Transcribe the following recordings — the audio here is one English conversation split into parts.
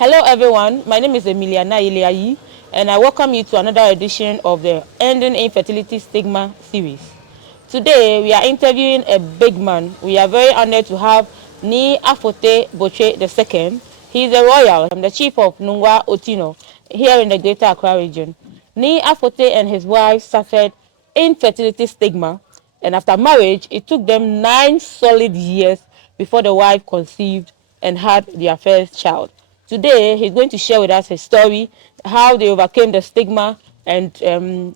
Hello everyone, my name is Nii and I welcome you to another edition of the Ending Infertility Stigma Series. Today we are interviewing a big man. We are very honored to have Nii Afotey Botwe II. He is a royal. I'm the Chief of Nungua Otinor here in the Greater Accra region. Nii Afotey and his wife suffered infertility stigma, and after marriage it took them 9 solid years before the wife conceived and had their first child. Today, he's going to share with us his story, how they overcame the stigma and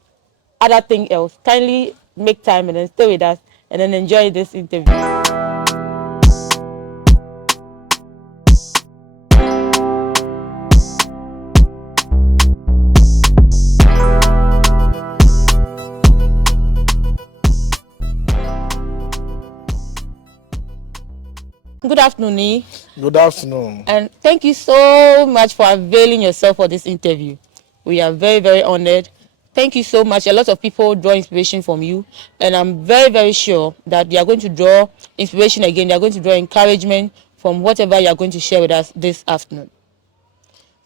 other thing else. Kindly make time and then stay with us and then enjoy this interview. Good afternoon, Nii. Good afternoon. And thank you so much for availing yourself for this interview. We are very, very honored. Thank you so much. A lot of people draw inspiration from you, and I'm very, very sure that they are going to draw inspiration again. They are going to draw encouragement from whatever you are going to share with us this afternoon.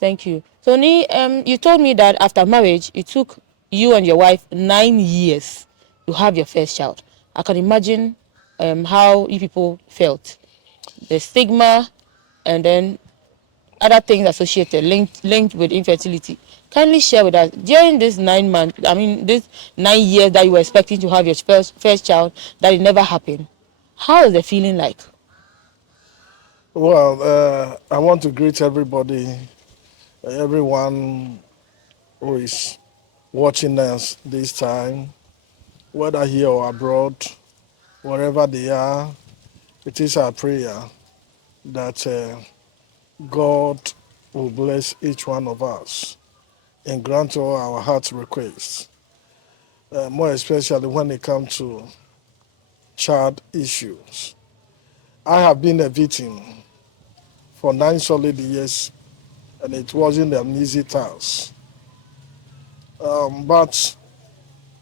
Thank you. So, Nii, you told me that after marriage, it took you and your wife 9 years to have your first child. I can imagine how you people felt. The stigma and then other things associated, linked with infertility. Kindly share with us, during this 9 months, this 9 years that you were expecting to have your first child, that it never happened. How is the feeling like? Well, I want to greet everybody, everyone who is watching us this time, whether here or abroad, wherever they are. It is our prayer that God will bless each one of us and grant all our heart's requests, more especially when it comes to child issues. I have been a victim for 9 solid years, and it wasn't an easy task. But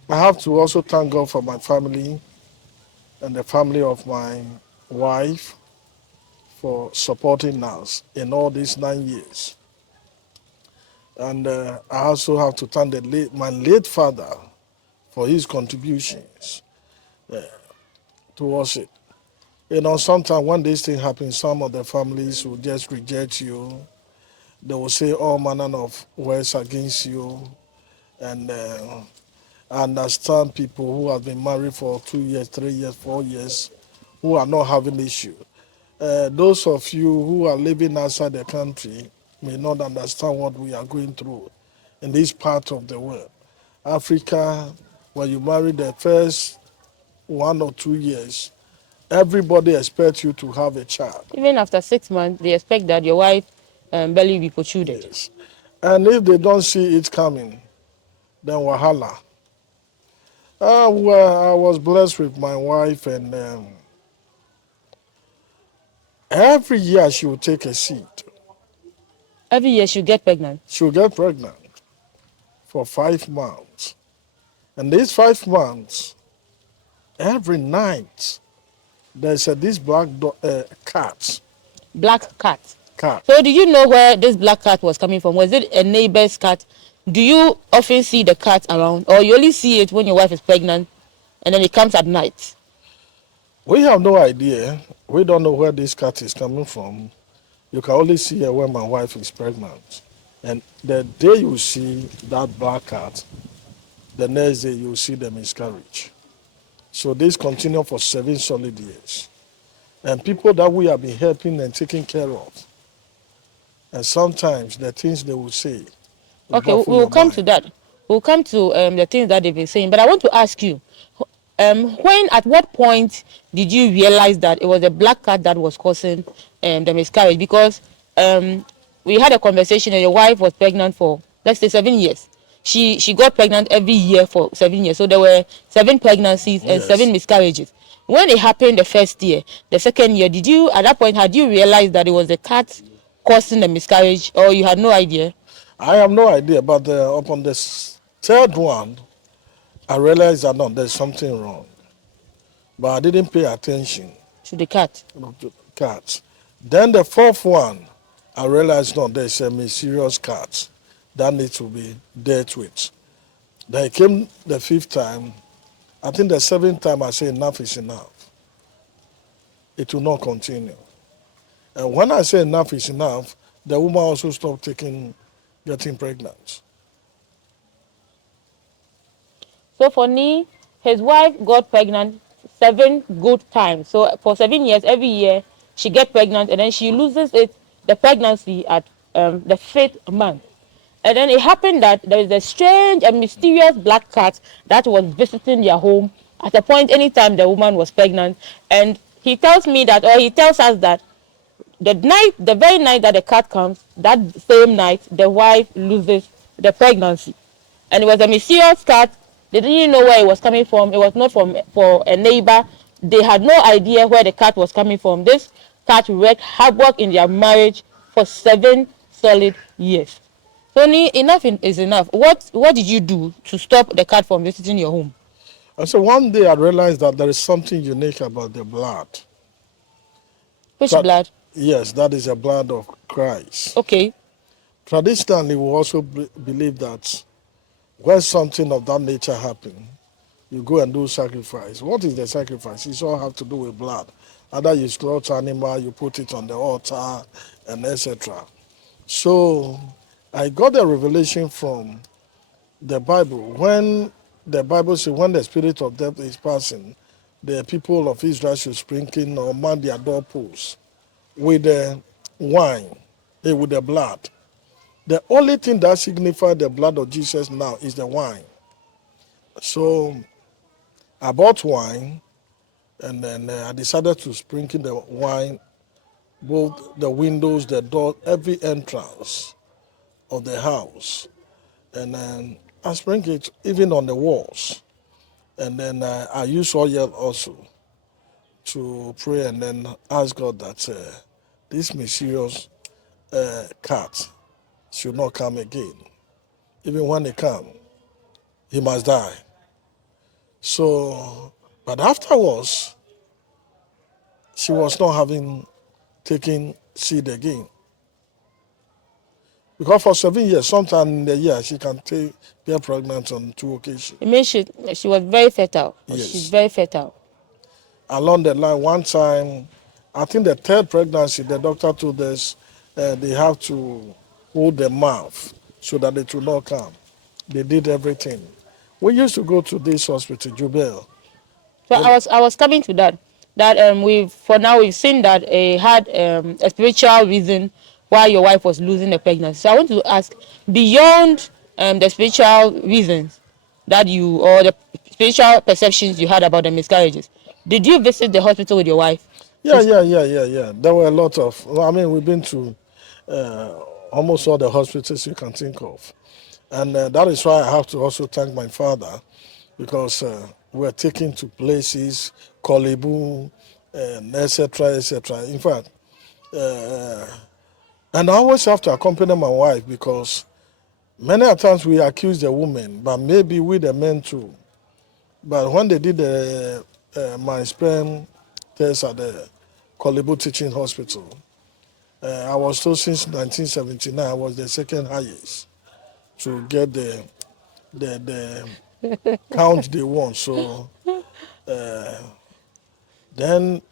I have to also thank God for my family and the family of my wife for supporting us in all these 9 years. And I also have to thank my late father for his contributions towards it. You know, sometimes when this thing happens, some of the families will just reject you. They will say all manner of words against you. And I understand people who have been married for 2 years, 3 years, 4 years, who are not having issue. Those of you who are living outside the country may not understand what we are going through in this part of the world. Africa, when you marry the first 1 or 2 years, everybody expects you to have a child. Even after 6 months, they expect that your wife belly will be protruded. Yes. And if they don't see it coming, then wahala. Well, I was blessed with my wife, and every year she will take a seed. Every year she'll get pregnant. She'll get pregnant for 5 months. And these 5 months, every night, there's this black cat. Black cat. Cat. So did you know where this black cat was coming from? Was it a neighbor's cat? Do you often see the cat around, or you only see it when your wife is pregnant and then it comes at night? We have no idea. We don't know where this cat is coming from. You can only see her when my wife is pregnant. And the day you see that black cat, the next day you see the miscarriage. So this continued for 7 solid years. And people that we have been helping and taking care of. And sometimes the things they will say. Okay, we'll come to that. We'll come to the things that they've been saying. But I want to ask you, at what point did you realize that it was a black cat that was causing the miscarriage? Because we had a conversation and your wife was pregnant for, let's say, 7 years. She got pregnant every year for 7 years. So there were 7 pregnancies and 7 miscarriages. When it happened the first year, the second year, at that point, had you realized that it was the cat causing the miscarriage, or you had no idea? I have no idea, but upon the 3rd one, I realized that no, there's something wrong. But I didn't pay attention To the cat. to the cat. Then the 4th one, I realized no, there's a mysterious cat that needs to be dealt with. Then it came the 5th time. I think the 7th time I say enough is enough. It will not continue. And when I say enough is enough, the woman also stopped getting pregnant. So for Nii, his wife got pregnant 7 good times. So for 7 years, every year she get pregnant, and then she loses the pregnancy at the 5th month. And then it happened that there is a strange and mysterious black cat that was visiting their home at a point anytime the woman was pregnant. And he tells me that, or he tells us that the very night that the cat comes, that same night, the wife loses the pregnancy. And it was a mysterious cat. They didn't know where it was coming from. It was not from for a neighbor. They had no idea where the cat was coming from. This cat wreaked havoc in their marriage for 7 solid years. So enough is enough. What did you do to stop the cat from visiting your home? And so one day I realized that there is something unique about the blood. Which blood? Yes, that is the blood of Christ. Okay. Traditionally, we also believe that when something of that nature happens, you go and do sacrifice. What is the sacrifice? It all have to do with blood. Either you slaughter animal, you put it on the altar, and etc. So I got a revelation from the Bible. When the Bible says when the spirit of death is passing, the people of Israel should sprinkle or mark their doorposts with the wine, with the blood. The only thing that signifies the blood of Jesus now is the wine. So I bought wine, and then I decided to sprinkle the wine, both the windows, the door, every entrance of the house. And then I sprinkle it even on the walls. And then I use oil also to pray and then ask God that this mysterious cat should not come again. Even when he comes, he must die. So, but afterwards, she was not having taken seed again. Because for 7 years, sometime in the year, she can get pregnant on 2 occasions. It means she was very fertile. Yes. She's very fertile. Along the line, one time, I think the 3rd pregnancy, the doctor told us they have to hold the mouth so that it will not come. They did everything. We used to go to this hospital, Jubel. So I was coming to that. That we've seen that it had a spiritual reason why your wife was losing the pregnancy. So I want to ask, beyond the spiritual reasons that you, or the spiritual perceptions you had about the miscarriages, did you visit the hospital with your wife? Yeah. There were a lot of, we've been to almost all the hospitals you can think of. And that is why I have to also thank my father, because we're taken to places, Kolebu, etc., etc. In fact, and I always have to accompany my wife, because many times we accuse the women, but maybe we the men too. But when they did my sperm test at the Kolebu Teaching Hospital, I was told since 1979 I was the second highest to get the count they want. So then.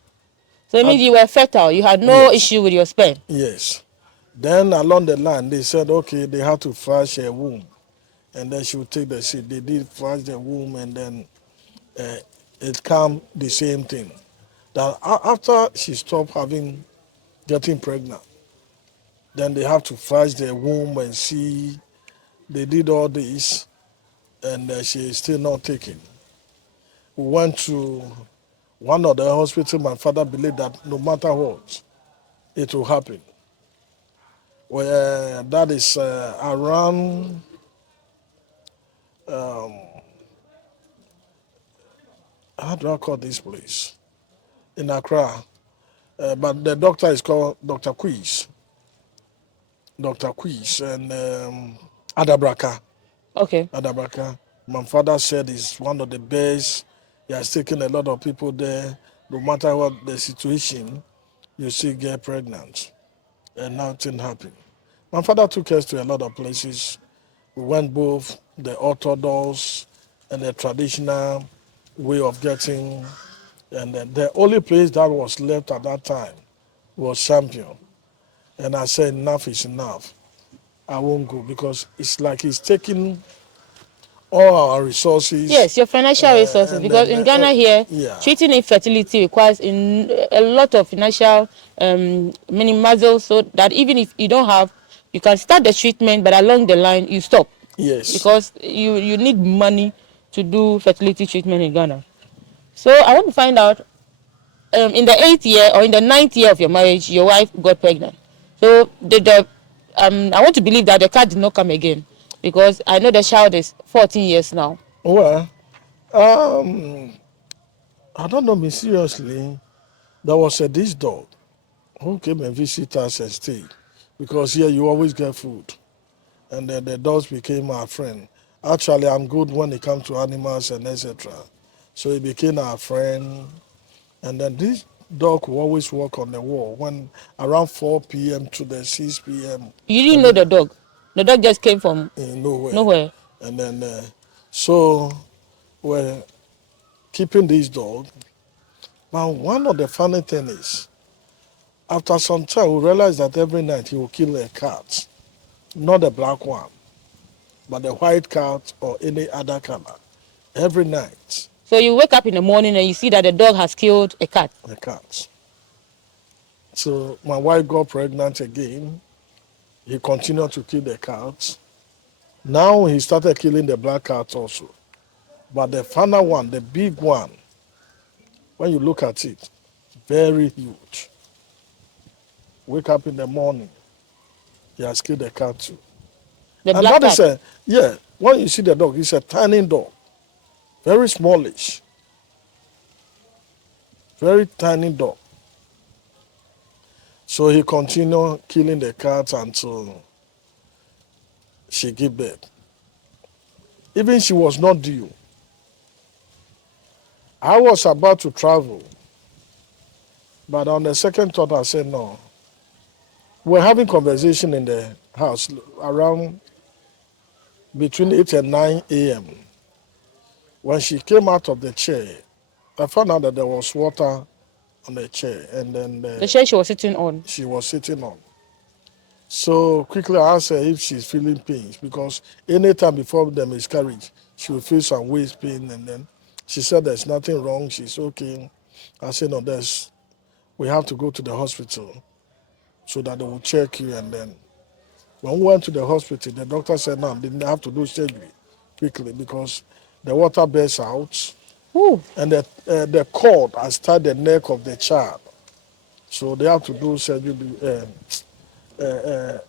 So it means you were fertile. You had no Yes. issue with your sperm. Yes. Then along the line, they said, okay, they have to flush her womb, and then she would take the seed. They did flush the womb, and then it came the same thing. That after she stopped getting pregnant, then they have to flush the womb and see. They did all this, and she is still not taking. We went to one of the hospitals. My father believed that no matter what, it will happen. Well, that is around how do I call this place? In Accra. But the doctor is called Dr. Quiz. Dr. Quiz and Adabraka. Okay. Adabraka. My father said he's one of the best. He has taken a lot of people there. No matter what the situation, you still get pregnant. and nothing happened. My father took us to a lot of places. We went both the orthodox and the traditional way of getting, and then the only place that was left at that time was Champion. And I said, enough is enough. I won't go because it's like he's taking all our resources. Yes, your financial resources, And because then, in Ghana here, yeah, treating infertility requires a lot of financial minimum, so that even if you don't have, you can start the treatment, but along the line you stop yes, because you need money to do fertility treatment in Ghana. So I want to find out, in the 8th year or in the 9th year of your marriage, your wife got pregnant. So I want to believe that the car did not come again, because I know the child is 14 years now. well, um, I don't know me seriously. There was a this dog who came and visit us and stayed because here you always get food. And then the dogs became our friend. Actually, I'm good when it comes to animals and etc. So he became our friend. And then this dog will always walk on the wall when around 4 p.m. to the 6 p.m. You didn't know every the dog. The dog just came from nowhere. nowhere. And then so we're keeping this dog. But one of the funny things is, after some time, we realized that every night he will kill a cat, not the black one, but the white cat or any other color. Every night, So you wake up in the morning and you see that the dog has killed a cat. the cat. So my wife got pregnant again. He continued to kill the cats. Now he started killing the black cat also. But the final one, the big one, when you look at it, very huge. Wake up in the morning, he has killed the cat too. The And black that is cat. yeah, when you see the dog, it's a tiny dog, very smallish, very tiny dog. So he continued killing the cat until she gave birth. Even she was not due. I was about to travel, but on the second thought, I said no. We're having conversation in the house around between 8 and 9 a.m. When she came out of the chair, I found out that there was water on the chair, and then The chair she was sitting on. she was sitting on. So quickly I asked her if she's feeling pains, because anytime before the miscarriage, she would feel some waist pain, and then she said there's nothing wrong, she's okay. I said no, we have to go to the hospital so that they will check you. And then when we went to the hospital, the doctor said no, they didn't have to do surgery quickly because the water burst out. Ooh. And the cord has tied the neck of the child. So they have to do surgery.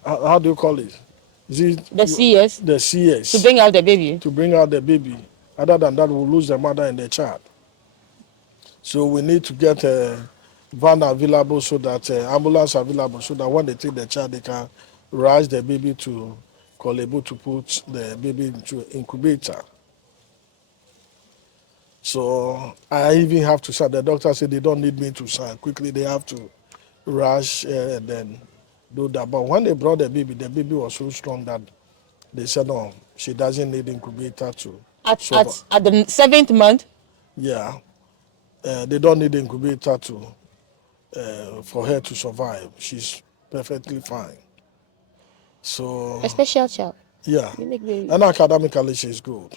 How do you call it? Is it The CS the to CS bring out the baby. to bring out the baby? Other than that, we'll lose the mother and the child. So we need to get a van available so that ambulance available so that when they take the child, they can rush the baby to Kolebu to put the baby into incubator. So I even have to sign. The doctor said they don't need me to sign. Quickly, they have to rush and then do that. But when they brought the baby was so strong that they said, no, she doesn't need incubator to survive. At the 7th month. Yeah, they don't need incubator to for her to survive. She's perfectly fine. So A special child. yeah, Unique baby. and academically she's good.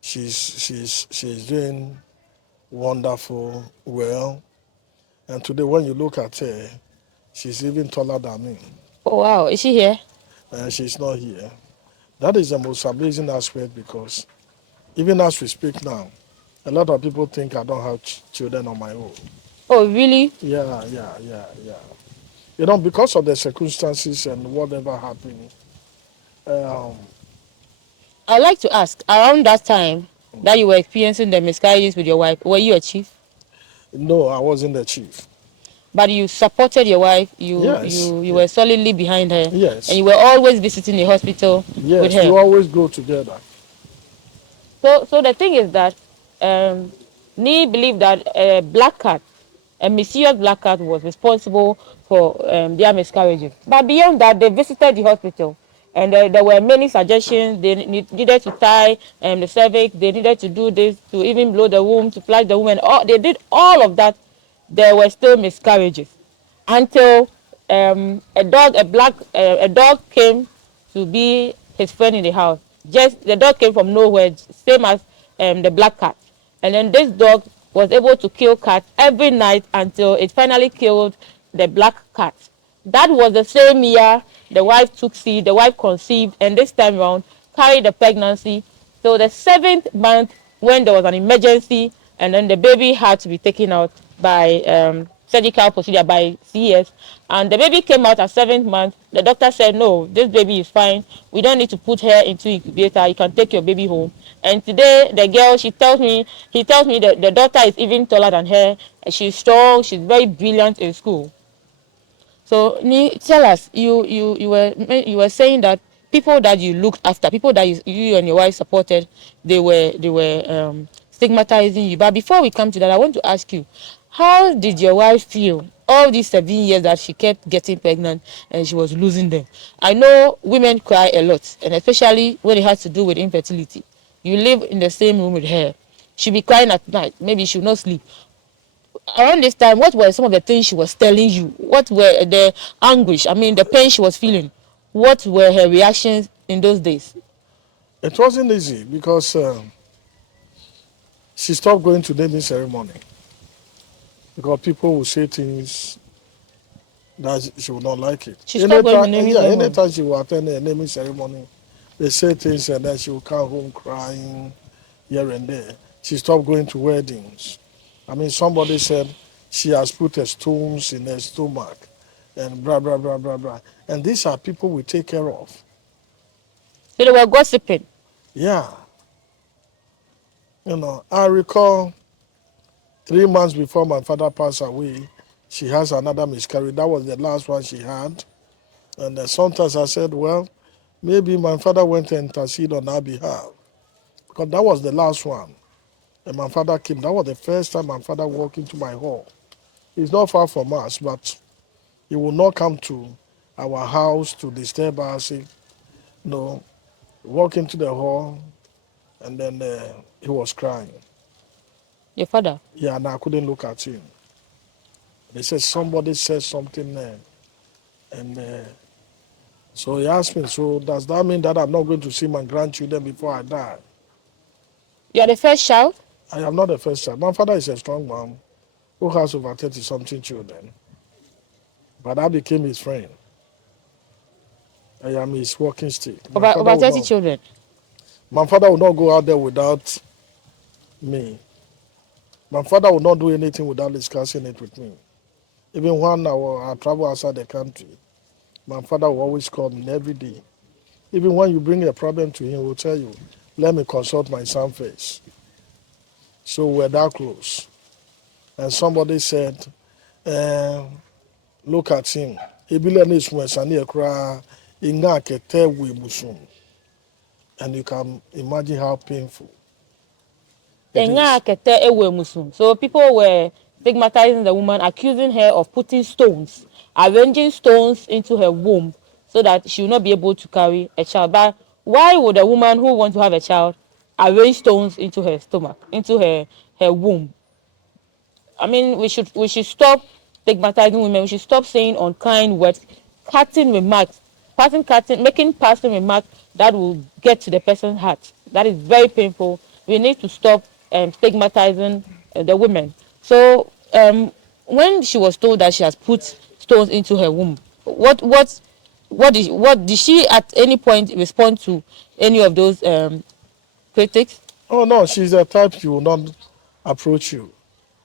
She's doing wonderful, well. And today when you look at her, she's even taller than me. Oh wow, is she here? She's not here. That is the most amazing aspect because even as we speak now, a lot of people think I don't have children on my own. Oh really? Yeah. You know, because of the circumstances and whatever happened, um, I'd like to ask, around that time that you were experiencing the miscarriages with your wife, were you a chief? no, I wasn't the chief. But you supported your wife, Yes, you were solidly behind her, and yes, you were always visiting the hospital with yes, we her. always go together. So the thing is that Nii believed that a black cat, a mysterious black cat, was responsible for their miscarriages. But beyond that, they visited the hospital, and there were many suggestions. They needed to tie the cervix. They needed to do this, to even blow the womb, to flush the womb, and they did all of that. There were still miscarriages until a dog came to be his friend in the house. Just the dog came from nowhere, same as the black cat, and then this dog was able to kill cats every night until it finally killed the black cat. That was the same year the wife took seed, the wife conceived, and this time around carried the pregnancy. So the 7th month, when there was an emergency, and then the baby had to be taken out by surgical procedure by CS, and the baby came out at 7th month. The doctor said, no, this baby is fine. We don't need to put her into incubator. You can take your baby home. And today, the girl, he tells me that the daughter is even taller than her. She's strong. She's very brilliant in school. So Nii, tell us, you were saying that people that you looked after, people that you and your wife supported, they were stigmatizing you. But before we come to that, I want to ask you, how did your wife feel all these 7 years that she kept getting pregnant and she was losing them? I know women cry a lot, and especially when it has to do with infertility. You live in the same room with her. She'll be crying at night. Maybe she'll not sleep. Around this time, what were some of the things she was telling you? What were the anguish, I mean, the pain she was feeling? What were her reactions in those days? It wasn't easy because she stopped going to naming ceremony because people would say things that she would not like it. She stopped going to Anytime, naming yeah, ceremony. anytime she would attend a naming ceremony, they say things and then she would come home crying here and there. She stopped going to weddings. I mean, somebody said she has put her stones in her stomach and blah, blah, blah, blah, blah. And these are people we take care of. So they were gossiping. Yeah. I recall 3 months before my father passed away, she has another miscarriage. That was the last one she had. And sometimes I said, well, maybe my father went to intercede on our behalf. Because that was the last one. And my father came. That was the first time my father walked into my hall. He's not far from us, but he will not come to our house to disturb us. Walk into the hall, and then he was crying. Your father? Yeah, and I couldn't look at him. They said somebody said something there. And so he asked me, so does that mean that I'm not going to see my grandchildren before I die? You are the first child? I am not the first child. My father is a strong man who has over 30-something children. But I became his friend. I am his walking stick. Over 30 children. My father will not go out there without me. My father will not do anything without discussing it with me. Even when I travel outside the country, my father will always call me every day. Even when you bring a problem to him, he will tell you, let me consult my son first. So we're that close. And somebody said, look at him. And you can imagine how painful it is. So people were stigmatizing the woman, accusing her of putting stones, arranging stones into her womb so that she will not be able to carry a child. But why would a woman who wants to have a child arrange stones into her stomach, into her womb? I mean, we should stop stigmatizing women. We should stop saying unkind words, cutting remarks, making passing remarks that will get to the person's heart. That is very painful. We need to stop stigmatizing the women. So when she was told that she has put stones into her womb, what did she at any point respond to any of those critics? Oh no, she's the type she will not approach you.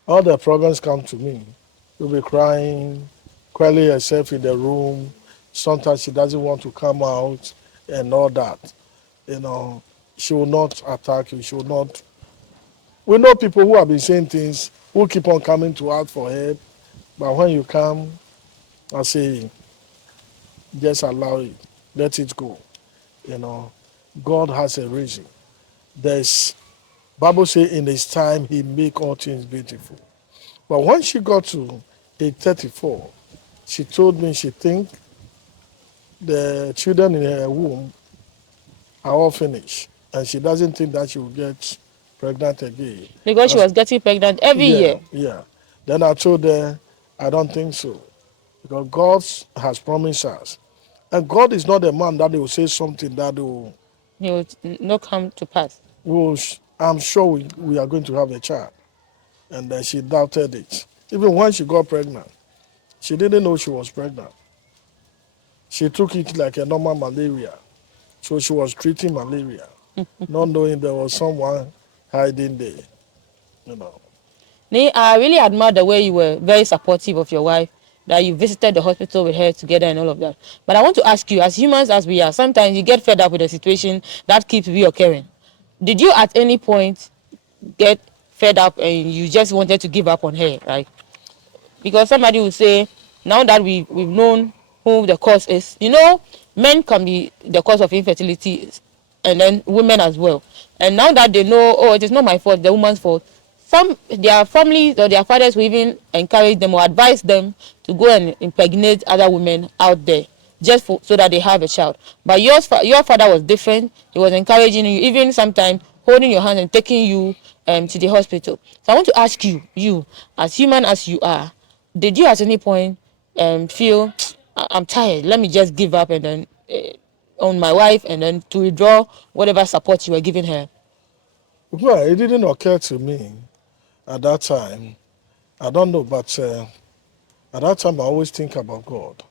All the problems come to me. You'll be crying, quelling herself in the room. Sometimes she doesn't want to come out and all that. She will not attack you. She will not. We know people who have been saying things, who keep on coming to ask for help. But when you come, I say, just allow it. Let it go. God has a reason. There's Bible says in his time he make all things beautiful. But when she got to age 34, She told me she think the children in her womb are all finished, and she doesn't think that she will get pregnant again. Because she was getting pregnant every Yeah, year. yeah. Then I told her, I don't think so, because God has promised us, and God is not a man that will say something that He would not come to pass. I'm sure we are going to have a child, and then she doubted it. Even when she got pregnant, she didn't know she was pregnant. She took it like a normal malaria, so she was treating malaria, not knowing there was someone hiding there. You know. Nii, I really admire the way you were very supportive of your wife, that you visited the hospital with her together and all of that. But I want to ask you, as humans as we are, sometimes you get fed up with the situation that keeps reoccurring. Did you at any point get fed up and you just wanted to give up on her? Like, because somebody will say, now that we've known who the cause is, men can be the cause of infertility, and then women as well. And now that they know, oh, it is not my fault, the woman's fault, some their families or their fathers will even encourage them or advise them to go and impregnate other women out there, just so that they have a child. But your father was different. He was encouraging you, even sometimes holding your hand and taking you to the hospital. So I want to ask you, as human as you are, did you at any point feel, I'm tired, let me just give up and then on my wife, and then to withdraw whatever support you were giving her? Well, it didn't occur to me at that time. I don't know, but at that time I always think about God,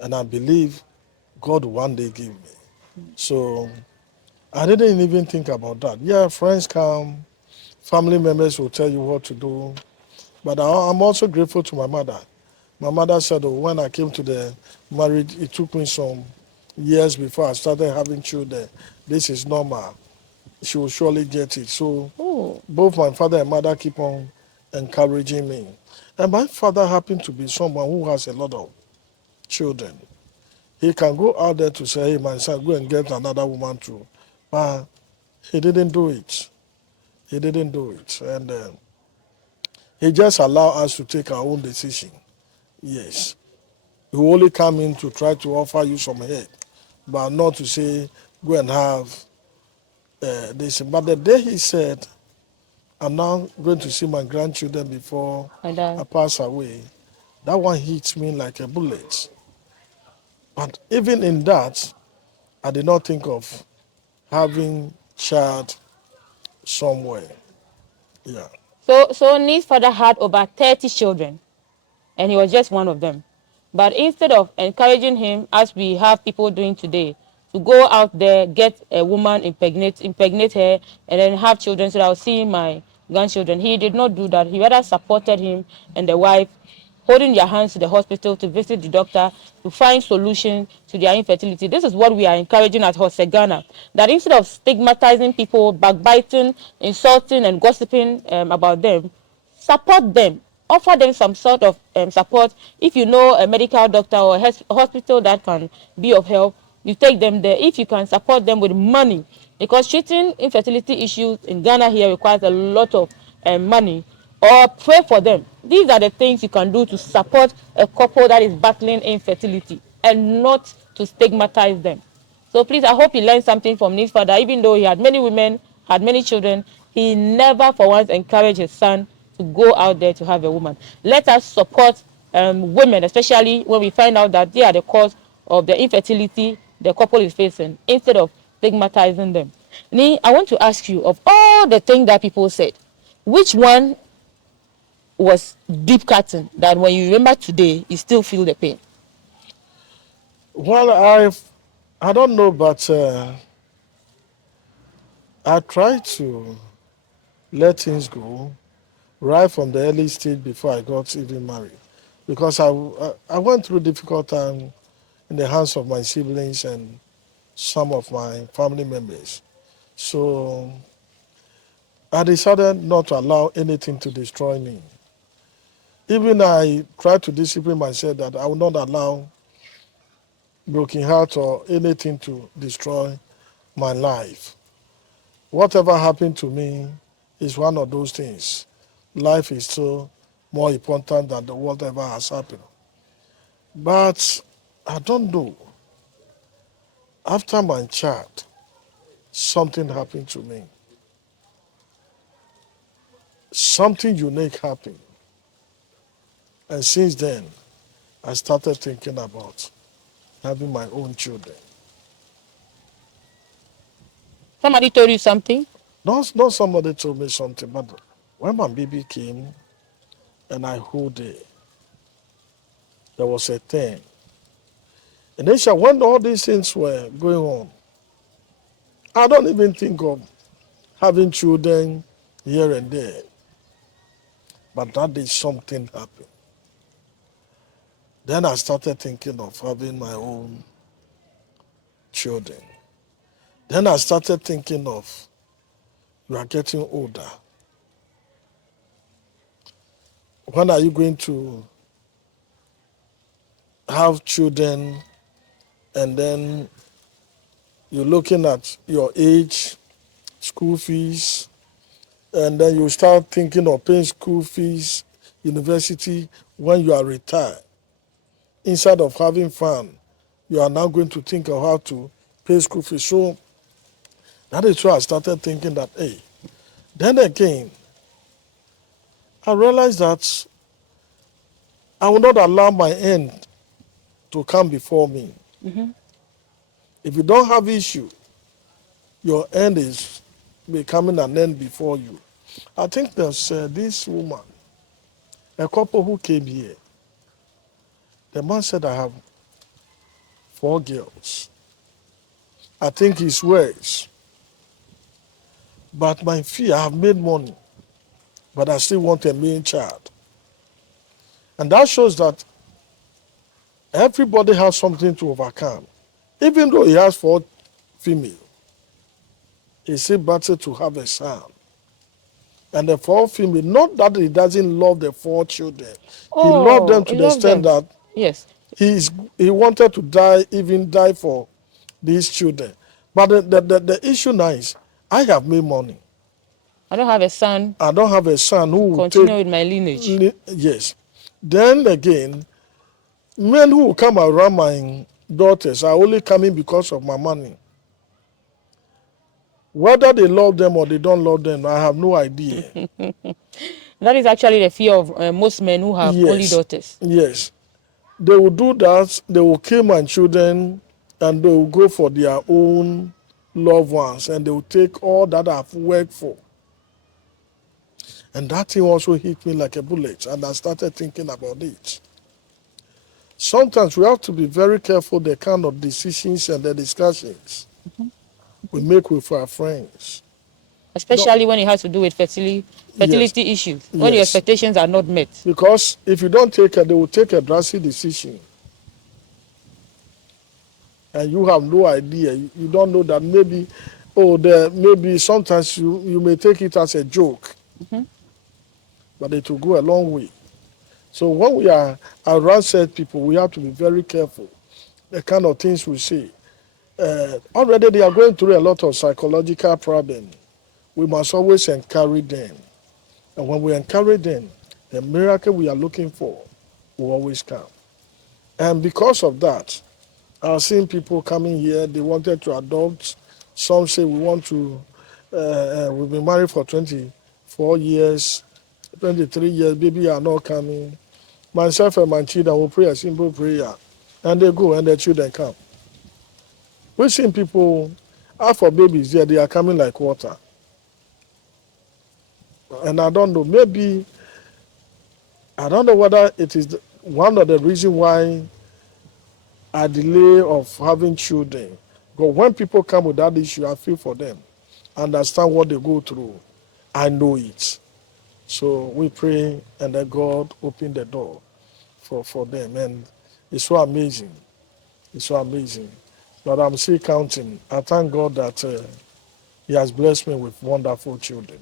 and I believe God will one day give me. So I didn't even think about that. Yeah, friends come, family members will tell you what to do, but I'm also grateful to my mother. My mother said, oh, when I came to the marriage, it took me some years before I started having children. This is normal. She will surely get it. So Oh. both my father and mother keep on encouraging me. And my father happened to be someone who has a lot of children. He can go out there to say, hey, my son, go and get another woman too. But he didn't do it. He didn't do it. And he just allowed us to take our own decision. Yes. He only come in to try to offer you some help, but not to say, go and have this. But the day he said, I'm now going to see my grandchildren before And that. I pass away, that one hits me like a bullet. But even in that, I did not think of having child somewhere. Yeah. So Ni's father had over 30 children, and he was just one of them. But instead of encouraging him, as we have people doing today, to go out there, get a woman, impregnate her, and then have children so that I'll see my grandchildren, he did not do that. He rather supported him and the wife, holding their hands to the hospital to visit the doctor to find solution to their infertility. This is what we are encouraging at XoeseGhana, that instead of stigmatizing people, backbiting, insulting, and gossiping about them, support them, offer them some sort of support. If you know a medical doctor or a hospital that can be of help, you take them there. If you can support them with money, because treating infertility issues in Ghana here requires a lot of money, or pray for them. These are the things you can do to support a couple that is battling infertility, and not to stigmatize them. So please, I hope you learned something from Nii's father. Even though he had many women, had many children, he never for once encouraged his son to go out there to have a woman. Let us support women, especially when we find out that they are the cause of the infertility the couple is facing, instead of stigmatizing them. Nii, I want to ask you, of all the things that people said, which one was deep cutting that when you remember today, you still feel the pain? Well, I don't know, but I try to let things go right from the early stage before I got even married, because I went through difficult time in the hands of my siblings and some of my family members. So I decided not to allow anything to destroy me. Even I tried to discipline myself that I will not allow broken heart or anything to destroy my life. Whatever happened to me is one of those things. Life is still more important than whatever has happened. But I don't know. After my child, something happened to me. Something unique happened. And since then, I started thinking about having my own children. Somebody told you something? Not somebody told me something, but when my baby came and I hold it, there was a thing. And then when all these things were going on, I don't even think of having children here and there. But that day something happened. Then I started thinking of having my own children. Then I started thinking of, you are getting older. When are you going to have children? And then you're looking at your age, school fees, and then you start thinking of paying school fees, university, when you are retired. Instead of having fun, you are now going to think of how to pay school fees. So that is why I started thinking that, hey, then again, I realized that I will not allow my end to come before me. Mm-hmm. If you don't have issue, your end is becoming an end before you. I think there's this woman, a couple who came here. The man said, I have 4 girls. I think his words. But my fear, I have made money, but I still want a male child. And that shows that everybody has something to overcome. Even though he has 4 female, he still battled to have a son. And the 4 female, not that he doesn't love the 4 children. He loved them Oh, to I the love extent them. that Yes. he wanted to die, even die for these children. But the issue now is, I have made money. I don't have a son I don't have a son who to will continue take, with my lineage. yes. Then again, men who will come around my daughters are only coming because of my money. Whether they love them or they don't love them, I have no idea. That is actually the fear of most men who have only Yes, daughters. yes. They will do that, they will kill my children, and they will go for their own loved ones, and they will take all that I've worked for. And that thing also hit me like a bullet, and I started thinking about it. Sometimes we have to be very careful the kind of decisions and the discussions we make with our friends. Don't, Especially when it has to do with yes, fertility issues, when your yes. expectations are not met. Because if you don't take it, they will take a drastic decision. And you have no idea. You don't know that maybe, maybe sometimes you may take it as a joke, Mm-hmm. but it will go a long way. So when we are around said people, we have to be very careful the kind of things we say. Already they are going through a lot of psychological problems. We must always encourage them. And when we encourage them, the miracle we are looking for will always come. And because of that, I've seen people coming here, they wanted to adopt. Some say we want to, we've been married for 24 years, 23 years, baby are not coming. Myself and my children will pray a simple prayer, and they go and the children come. We've seen people, half for babies here, they are coming like water. And I don't know, maybe, I don't know whether it is one of the reasons why I delay of having children. But when people come with that issue, I feel for them. I understand what they go through. I know it. So we pray and then God open the door for them. And it's so amazing. It's so amazing. But I'm still counting. I thank God that He has blessed me with wonderful children.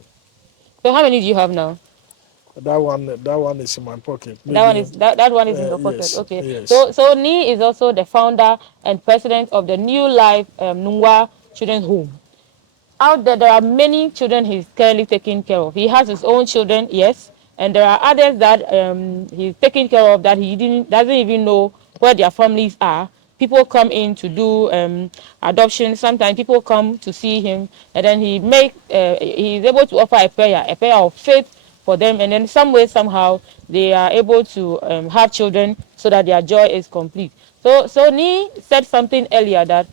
So how many do you have now? That one is in my pocket. That one Maybe, is that one is in your pocket. yes, Okay. yes, So Nii is also the founder and president of the New Life Nungua Children's Home. Out there are many children he's currently taking care of. He has his own children, yes, and there are others that he's taking care of that he doesn't even know where their families are. People come in to do adoption. Sometimes people come to see him, and then he's able to offer a prayer of faith for them, and then some way somehow they are able to have children so that their joy is complete. So Nii said something earlier that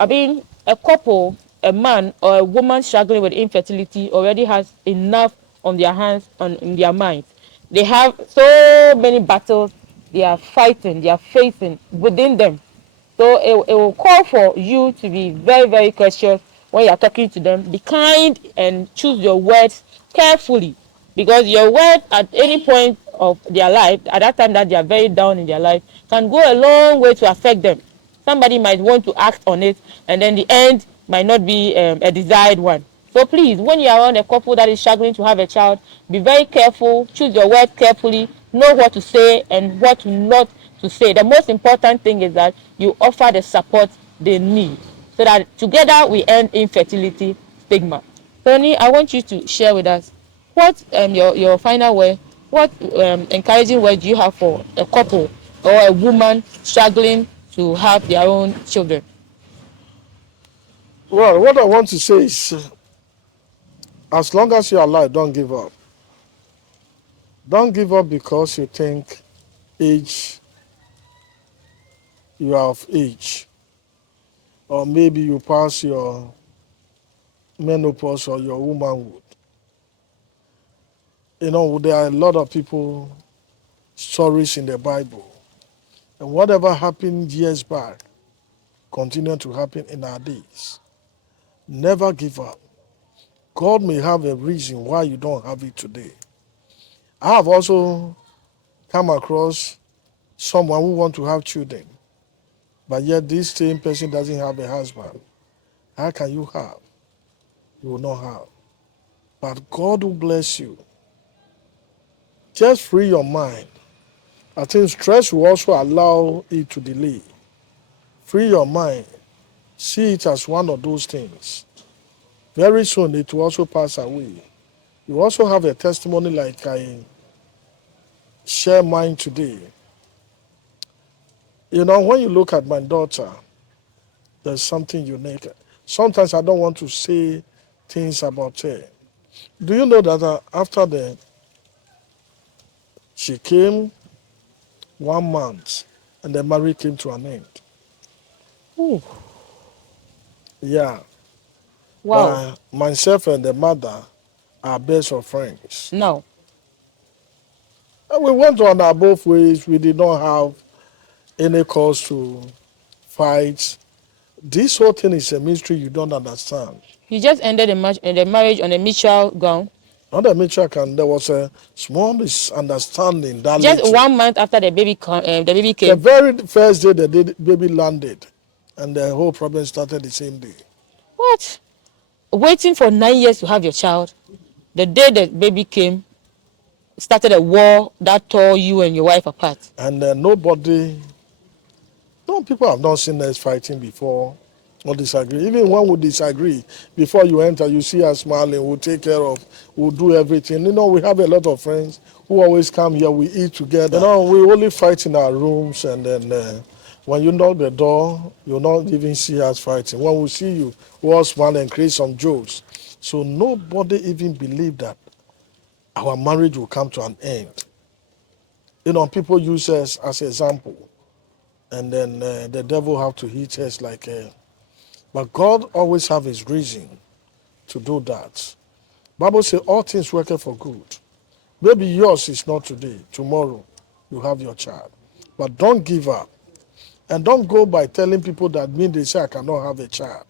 a couple, a man or a woman struggling with infertility already has enough on their hands, in their minds. They have so many battles they are fighting, they are facing within them. So it will call for you to be very, very cautious when you are talking to them. Be kind and choose your words carefully, because your word at any point of their life, at that time that they are very down in their life, can go a long way to affect them. Somebody might want to act on it, and then the end might not be a desired one. So please, when you are on a couple that is struggling to have a child, be very careful, choose your words carefully, know what to say and what not to say. The most important thing is that you offer the support they need, so that together we end infertility stigma. Tony, I want you to share with us what your final word, what encouraging word do you have for a couple or a woman struggling to have their own children? Well, what I want to say is, as long as you're alive, don't give up. Don't give up because you think age, you are of age, or maybe you pass your menopause or your womanhood. There are a lot of people, stories in the Bible, and whatever happened years back continue to happen in our days. Never give up. God may have a reason why you don't have it today. I have also come across someone who want to have children, but yet this same person doesn't have a husband. How can you have? You will not have. But God will bless you. Just free your mind. I think stress will also allow it to delay. Free your mind. See it as one of those things. Very soon it will also pass away. You also have a testimony like I share mine today. When you look at my daughter, there's something unique. Sometimes I don't want to say things about her. Do you know that after she came 1 month and the marriage came to an end? Ooh, Yeah, wow. but myself and the mother are best of friends. Now, And we went on our both ways. We did not have any cause to fight. This whole thing is a mystery you don't understand. you just ended the marriage on a mutual ground. Not that Mitchell there was a small misunderstanding that Just led to 1 month after the baby the came. very first day the baby landed, and the whole problem started the same day. What? Waiting for 9 years to have your child. The day the baby came, started a war that tore you and your wife apart. And no people have not seen us fighting before or disagree. Even when we disagree, before you enter, you see us smiling, we'll take care of, we'll do everything. We have a lot of friends who always come here, we eat together. We only fight in our rooms, and then when you knock the door, you'll not even see us fighting. When we see you, we'll smile and create some jokes. So nobody even believed that our marriage will come to an end. People use us as an example, and then the devil have to hit us like but God always have his reason to do that. Bible says all things work for good. Maybe yours is not today, tomorrow you have your child. But don't give up. And don't go by telling people that mean they say I cannot have a child.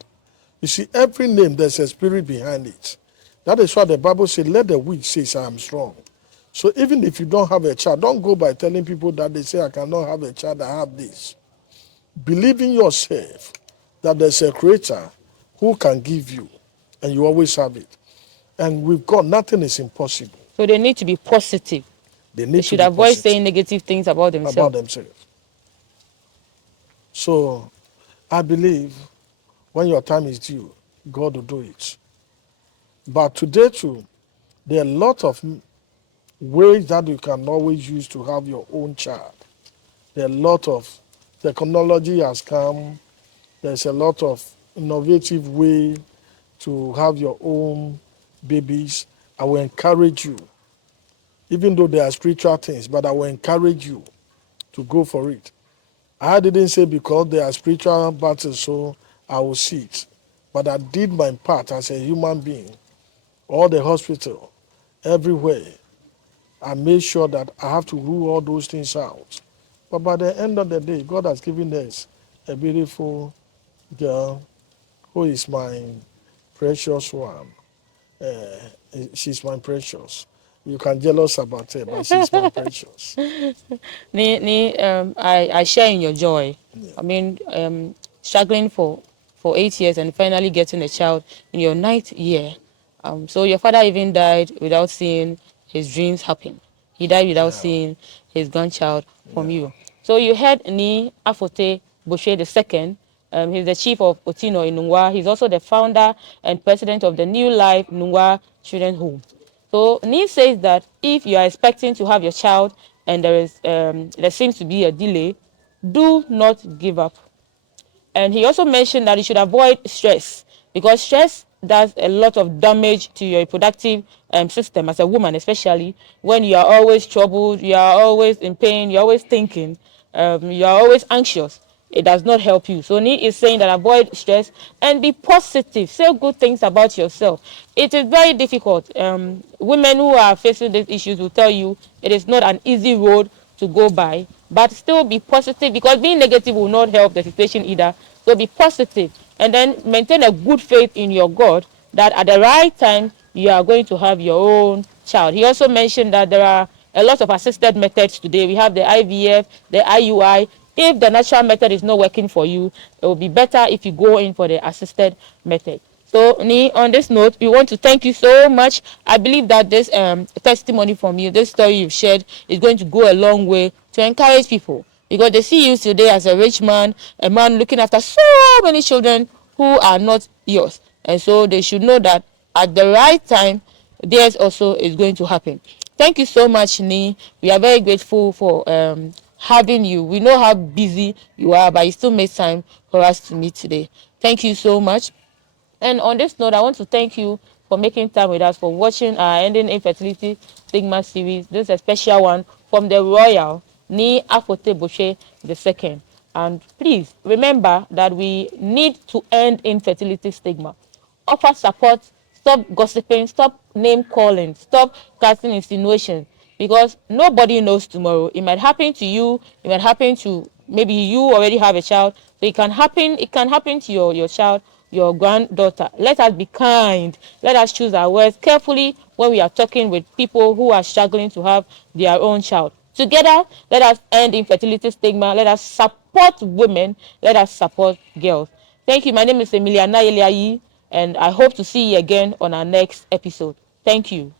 You see, every name there's a spirit behind it. That is why the Bible says, let the weak say I am strong. So even if you don't have a child, don't go by telling people that they say I cannot have a child, I have this. Believe in yourself that there's a creator who can give you, and you always have it. And with God, nothing is impossible. So they need to be positive. They should avoid saying negative things about themselves. So I believe when your time is due, God will do it. But today too, there are a lot of ways that you can always use to have your own child. There are a lot of technology has come. There's a lot of innovative way to have your own babies. I will encourage you, even though there are spiritual things, but I will encourage you to go for it. I didn't say because there are spiritual battles, so I will see it. But I did my part as a human being, all the hospital, everywhere. I made sure that I have to rule all those things out. But by the end of the day, God has given us a beautiful girl who is my precious one. She's my precious. You can jealous about her, but she's my precious. I share in your joy. Yeah. I mean, struggling for 8 years and finally getting a child in your ninth year. So your father even died without seeing his dreams happen. He died without Yeah. seeing his grandchild from Yeah. you. So you heard Nii Afotey Botwe II. He's the Chief of Otinor in Nungua. He's also the founder and president of the New Life Nungua Children's Home. So Nii says that if you are expecting to have your child and there seems to be a delay, do not give up. And he also mentioned that you should avoid stress because stress does a lot of damage to your reproductive system as a woman, especially when you are always troubled, you are always in pain, you're always thinking, you are always anxious. It does not help you. So Nii is saying that avoid stress and be positive. Say good things about yourself. It is very difficult. Women who are facing these issues will tell you it is not an easy road to go by, but still be positive because being negative will not help the situation either. So be positive and then maintain a good faith in your God that at the right time you are going to have your own child. He also mentioned that there are a lot of assisted methods today. We have the IVF, the IUI. If the natural method is not working for you, it will be better if you go in for the assisted method. So, Nii, on this note, we want to thank you so much. I believe that this testimony from you, this story you've shared, is going to go a long way to encourage people because they see you today as a rich man, a man looking after so many children who are not yours. And so they should know that at the right time, theirs also is going to happen. Thank you so much, Nii. We are very grateful for having you. We know how busy you are, but you still made time for us to meet today. Thank you so much. And on this note, I want to thank you for making time with us, for watching our Ending Infertility Stigma Series. This is a special one from the Royal Nii Afotey Botwe II. And please remember that we need to end infertility stigma. Offer support, stop gossiping, stop name calling, stop casting insinuations because nobody knows tomorrow. It might happen to you, it might happen to maybe you already have a child, so it can happen to your child, your granddaughter. Let us be kind. Let us choose our words carefully when we are talking with people who are struggling to have their own child. Together, let us end infertility stigma. Let us support women. Let us support girls. Thank you. My name is Emiliana Eliayi, and I hope to see you again on our next episode. Thank you.